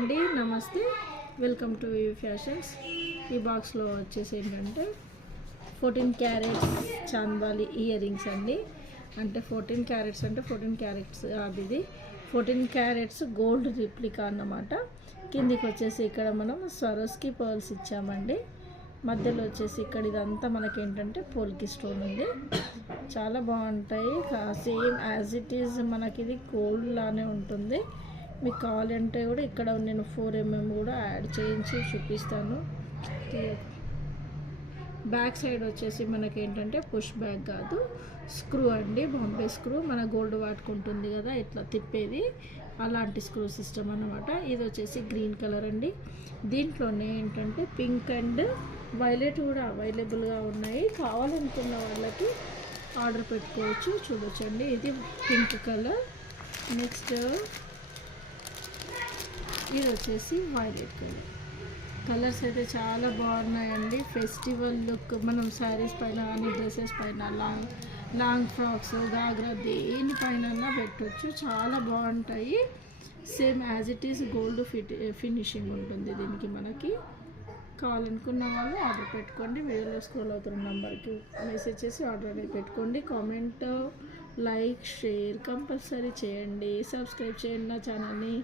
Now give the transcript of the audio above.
అండి, నమస్తే. Welcome to ఈ ఫ్యాషన్స్. ఈ బాక్స్లో వచ్చేసి ఏంటంటే 14 క్యారెట్స్ చాంద్వాలి ఇయర్ రింగ్స్ అండి. అంటే 14 క్యారెట్స్ అంటే 14 క్యారెట్స్ అది ఇది 14 క్యారెట్స్ గోల్డ్ రిప్లికా అన్నమాట. కిందికి వచ్చేసి ఇక్కడ మనం స్వరోస్కి పర్ల్స్ ఇచ్చామండి. మధ్యలో వచ్చేసి ఇక్కడ ఇదంతా మనకేంటంటే పోల్కి స్టోన్ ఉంది. చాలా బాగుంటాయి. సేమ్ యాజ్ ఇట్ ఈజ్ మనకి ఇది గోల్డ్ లానే ఉంటుంది. మీకు కావాలంటే కూడా ఇక్కడ నేను 4mm కూడా యాడ్ చేయించి చూపిస్తాను. బ్యాక్ సైడ్ వచ్చేసి మనకేంటంటే పుష్ బ్యాక్ కాదు, స్క్రూ అండి, బాంబే స్క్రూ. మన గోల్డ్ వాటుకుంటుంది కదా ఇట్లా తిప్పేది, అలాంటి స్క్రూ సిస్టమ్ అన్నమాట. ఇది వచ్చేసి గ్రీన్ కలర్ అండి. దీంట్లోనే ఏంటంటే పింక్ అండ్ వైలెట్ కూడా అవైలబుల్గా ఉన్నాయి. కావాలనుకున్న వాళ్ళకి ఆర్డర్ పెట్టుకోవచ్చు. చూడొచ్చండి, ఇది పింక్ కలర్. నెక్స్ట్ ఇది వచ్చేసి వైలెట్ కలర్. కలర్స్ అయితే చాలా బాగున్నాయండి. ఫెస్టివల్ లుక్ మనం శారీస్ పైన కానీ డ్రెస్సెస్ పైన లాంగ్ ఫ్రాక్స్ గాగ్రా దేనిపైన పెట్టవచ్చు. చాలా బాగుంటాయి. Same as it is gold finishing ఉంటుంది దీనికి. మనకి కావాలనుకున్న వాళ్ళు ఆర్డర్ పెట్టుకోండి. వీడియోలో స్క్రోల్ అవుతున్న నెంబర్కి మెసేజ్ చేసి ఆర్డర్ అనేది పెట్టుకోండి. కామెంట్, లైక్, షేర్ కంపల్సరీ చేయండి. సబ్స్క్రైబ్ చేయండి నా ఛానల్ని.